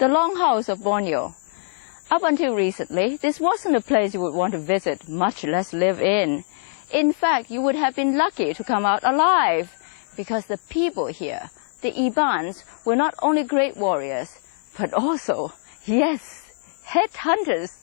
The Longhouse of Borneo. Up until recently, this wasn't a place you would want to visit, much less live in. In fact, you would have been lucky to come out alive, because the people here, the Ibans, were not only great warriors, but also, yes, headhunters.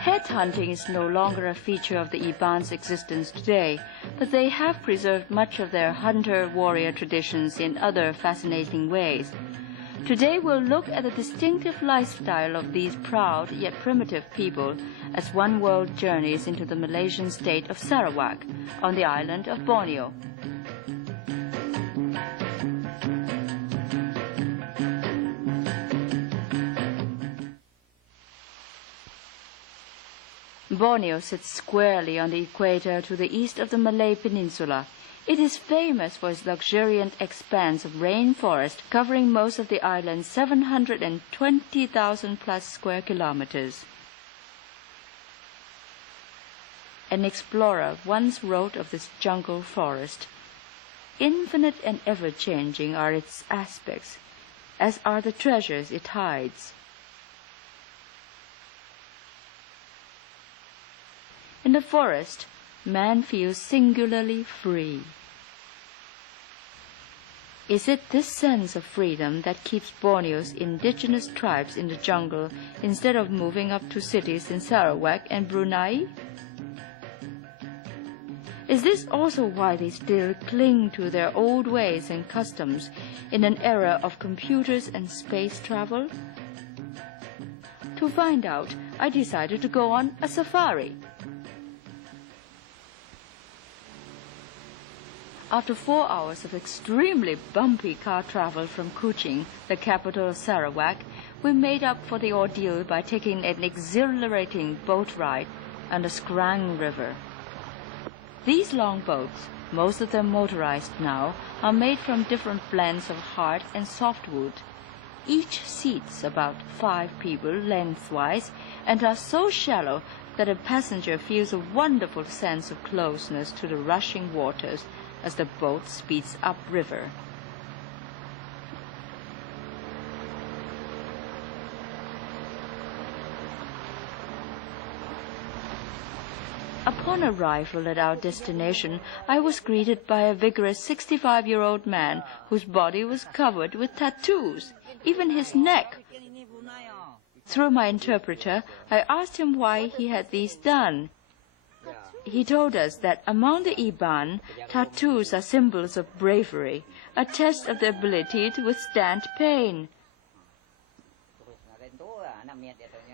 Headhunting is no longer a feature of the Ibans' existence today, but they have preserved much of their hunter-warrior traditions in other fascinating ways. Today we'll look at the distinctive lifestyle of these proud yet primitive people as One World journeys into the Malaysian state of Sarawak on the island of Borneo. Borneo sits squarely on the equator to the east of the Malay Peninsula. It is famous for its luxuriant expanse of rainforest covering most of the island's 720,000 plus square kilometers. An explorer once wrote of this jungle forest, "Infinite and ever-changing are its aspects, as are the treasures it hides." In the forest, man feels singularly free. Is it this sense of freedom that keeps Borneo's indigenous tribes in the jungle instead of moving up to cities in Sarawak and Brunei? Is this also why they still cling to their old ways and customs in an era of computers and space travel? To find out, I decided to go on a safari. After 4 hours of extremely bumpy car travel from Kuching, the capital of Sarawak, we made up for the ordeal by taking an exhilarating boat ride on the Skrang River. These long boats, most of them motorized now, are made from different blends of hard and softwood. Each seats about 5 people lengthwise and are so shallow that a passenger feels a wonderful sense of closeness to the rushing waters as the boat speeds upriver. Upon arrival at our destination, I was greeted by a vigorous 65-year-old man whose body was covered with tattoos, even his neck. Through my interpreter, I asked him why he had these done. He told us that among the Iban, tattoos are symbols of bravery, a test of their ability to withstand pain.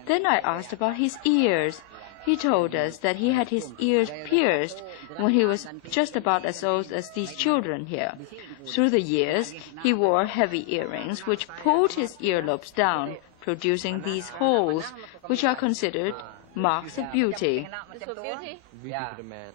Then I asked about his ears. He told us that he had his ears pierced when he was just about as old as these children here. Through the years, he wore heavy earrings which pulled his earlobes down, producing these holes, which are considered marks of beauty. For beauty? Beauty for the man.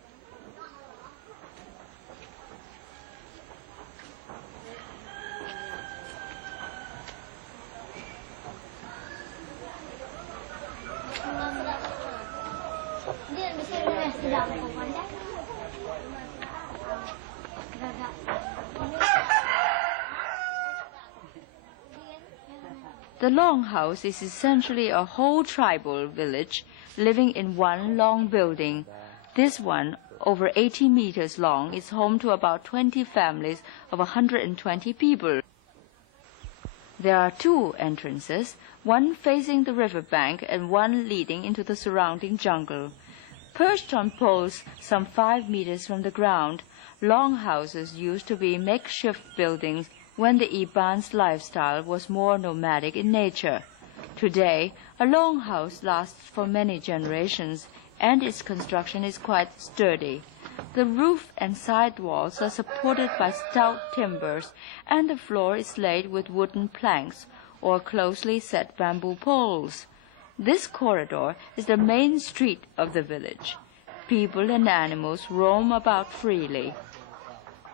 The Longhouse is essentially a whole tribal village living in one long building. This one, over 80 meters long, is home to about 20 families of 120 people. There are 2 entrances, one facing the riverbank and one leading into the surrounding jungle. Perched on poles some 5 meters from the ground, longhouses used to be makeshift buildings when the Iban's lifestyle was more nomadic in nature. Today, a longhouse lasts for many generations, and its construction is quite sturdy. The roof and side walls are supported by stout timbers, and the floor is laid with wooden planks or closely set bamboo poles. This corridor is the main street of the village. People and animals roam about freely.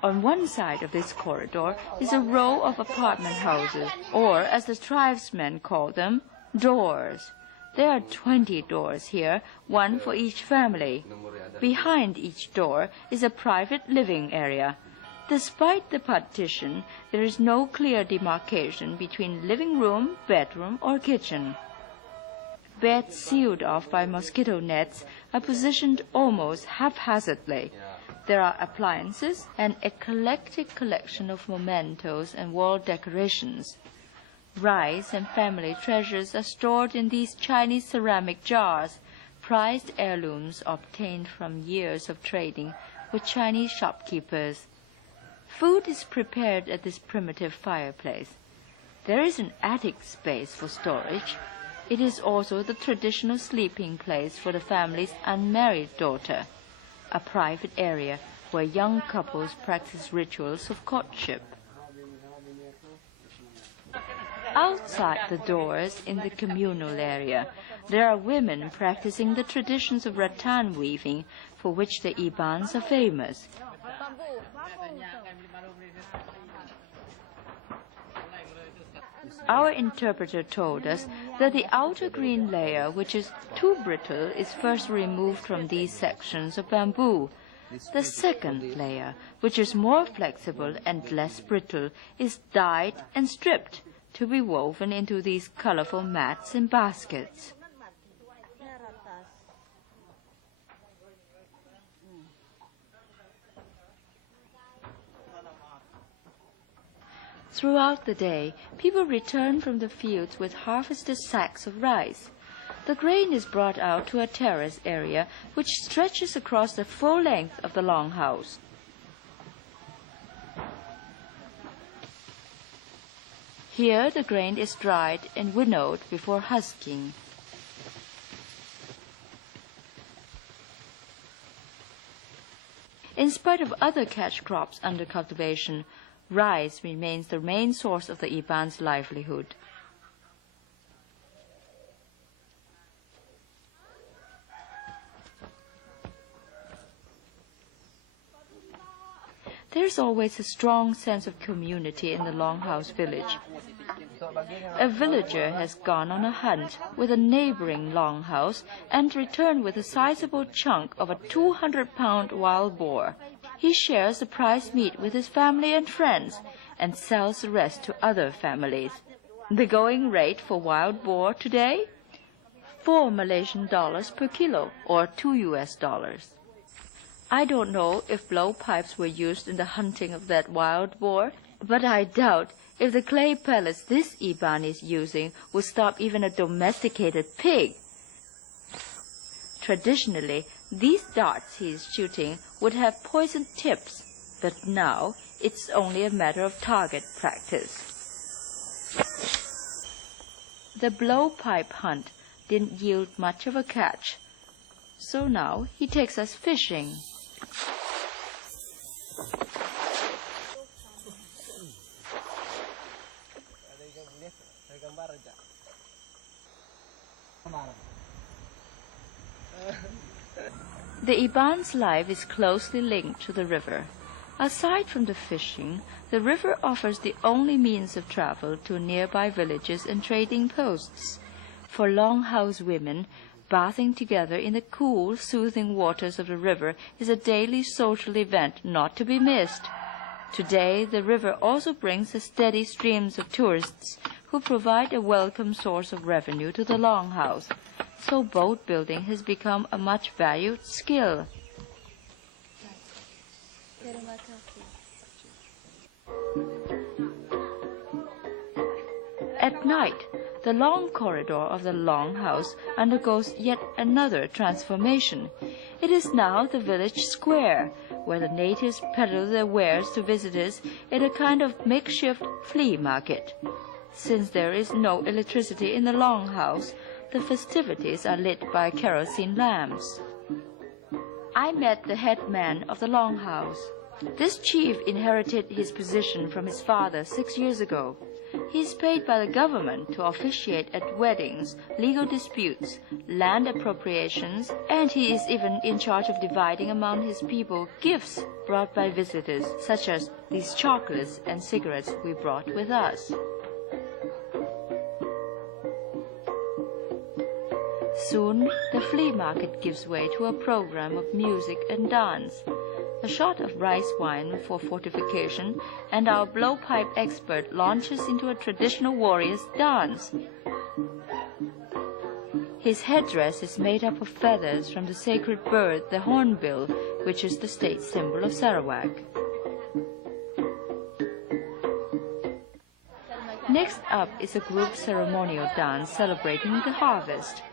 On one side of this corridor is a row of apartment houses, or as the tribesmen call them, doors. There are 20 doors here, one for each family. Behind each door is a private living area. Despite the partition, there is no clear demarcation between living room, bedroom, or kitchen. Beds sealed off by mosquito nets are positioned almost haphazardly. There are appliances and a eclectic collection of mementos and wall decorations. Rice and family treasures are stored in these Chinese ceramic jars, prized heirlooms obtained from years of trading with Chinese shopkeepers. Food is prepared at this primitive fireplace. There is an attic space for storage. It is also the traditional sleeping place for the family's unmarried daughter, a private area where young couples practice rituals of courtship. Outside the doors in the communal area, there are women practicing the traditions of rattan weaving, for which the Ibans are famous. Our interpreter told us that the outer green layer, which is too brittle, is first removed from these sections of bamboo. The second layer, which is more flexible and less brittle, is dyed and stripped to be woven into these colorful mats and baskets. Throughout the day, people return from the fields with harvested sacks of rice. The grain is brought out to a terrace area which stretches across the full length of the longhouse. Here the grain is dried and winnowed before husking. In spite of other catch crops under cultivation, rice remains the main source of the Iban's livelihood. There's always a strong sense of community in the Longhouse village. A villager has gone on a hunt with a neighboring longhouse and returned with a sizable chunk of a 200-pound wild boar. He shares the prize meat with his family and friends and sells the rest to other families. The going rate for wild boar today? 4 Malaysian dollars per kilo, or $2 US. I don't know if blowpipes were used in the hunting of that wild boar, but I doubt if the clay pellets this Iban is using would stop even a domesticated pig. Traditionally, these darts he is shooting would have poisoned tips, but now it's only a matter of target practice. The blowpipe hunt didn't yield much of a catch, so now he takes us fishing. The Iban's life is closely linked to the river. Aside from the fishing, the river offers the only means of travel to nearby villages and trading posts. For Longhouse women, bathing together in the cool, soothing waters of the river is a daily social event not to be missed. Today, the river also brings a steady streams of tourists who provide a welcome source of revenue to the Longhouse. So boat building has become a much valued skill. At night, the long corridor of the Longhouse undergoes yet another transformation. It is now the village square, where the natives peddle their wares to visitors in a kind of makeshift flea market. Since there is no electricity in the Longhouse, the festivities are lit by kerosene lamps. I met the head man of the Longhouse. This chief inherited his position from his father 6 years ago. He is paid by the government to officiate at weddings, legal disputes, land appropriations, and he is even in charge of dividing among his people gifts brought by visitors, such as these chocolates and cigarettes we brought with us. Soon, the flea market gives way to a program of music and dance. A shot of rice wine for fortification, and our blowpipe expert launches into a traditional warrior's dance. His headdress is made up of feathers from the sacred bird, the hornbill, which is the state symbol of Sarawak. Next up is a group ceremonial dance celebrating the harvest.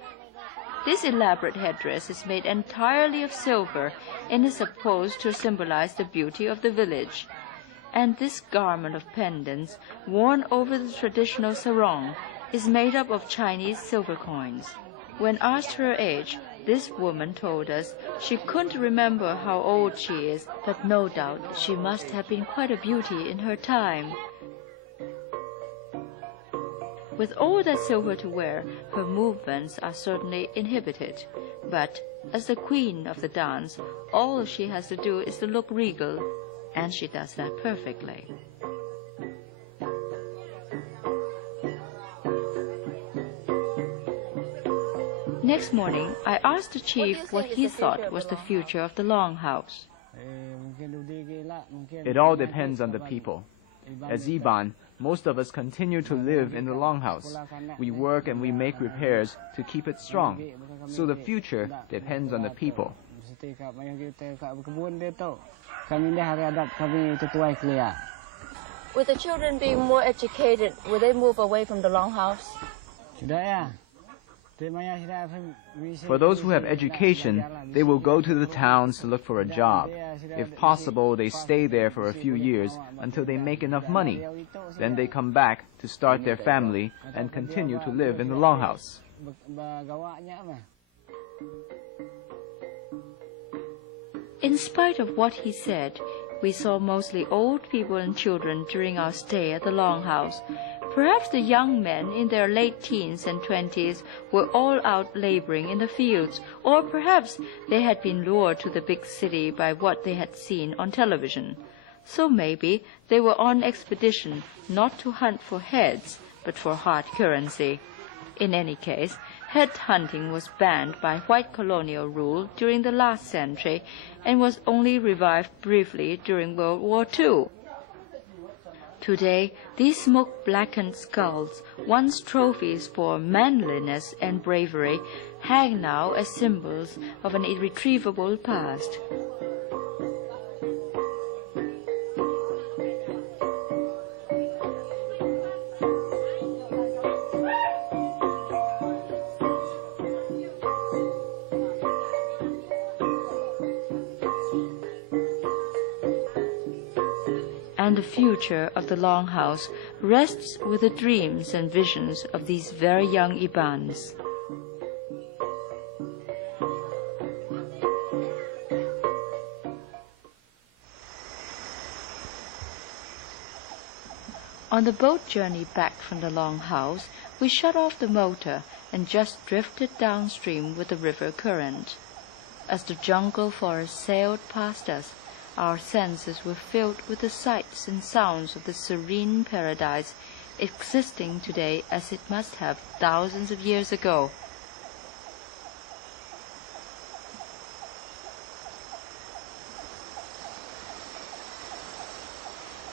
This elaborate headdress is made entirely of silver and is supposed to symbolize the beauty of the village. And this garment of pendants, worn over the traditional sarong, is made up of Chinese silver coins. When asked her age, this woman told us she couldn't remember how old she is, but no doubt she must have been quite a beauty in her time. With all that silver to wear, her movements are certainly inhibited. But as the queen of the dance, all she has to do is to look regal, and she does that perfectly. Next morning, I asked the chief what he thought was the future of the Longhouse. It all depends on the people. As Iban, most of us continue to live in the Longhouse. We work and we make repairs to keep it strong. So the future depends on the people. With the children being more educated, will they move away from the Longhouse? For those who have education, they will go to the towns to look for a job. If possible, they stay there for a few years until they make enough money. Then they come back to start their family and continue to live in the Longhouse. In spite of what he said, we saw mostly old people and children during our stay at the Longhouse. Perhaps the young men in their late teens and 20s were all out laboring in the fields, or perhaps they had been lured to the big city by what they had seen on television. So maybe they were on expedition not to hunt for heads, but for hard currency. In any case, head hunting was banned by white colonial rule during the last century and was only revived briefly during World War II. Today, these smoke-blackened skulls, once trophies for manliness and bravery, hang now as symbols of an irretrievable past. And the future of the Longhouse rests with the dreams and visions of these very young Ibans. On the boat journey back from the Longhouse, we shut off the motor and just drifted downstream with the river current. As the jungle forest sailed past us, our senses were filled with the sights and sounds of the serene paradise existing today as it must have thousands of years ago.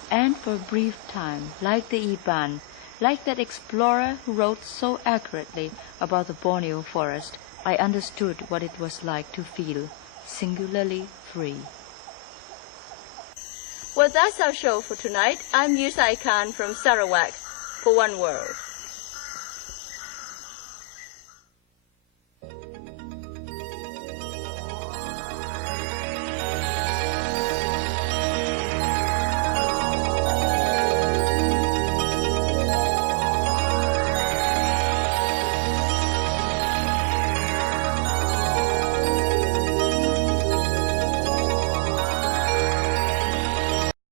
And for a brief time, like the Iban, like that explorer who wrote so accurately about the Borneo forest, I understood what it was like to feel singularly free. Well, that's our show for tonight. I'm Yue-Sai Kan from Sarawak for One World.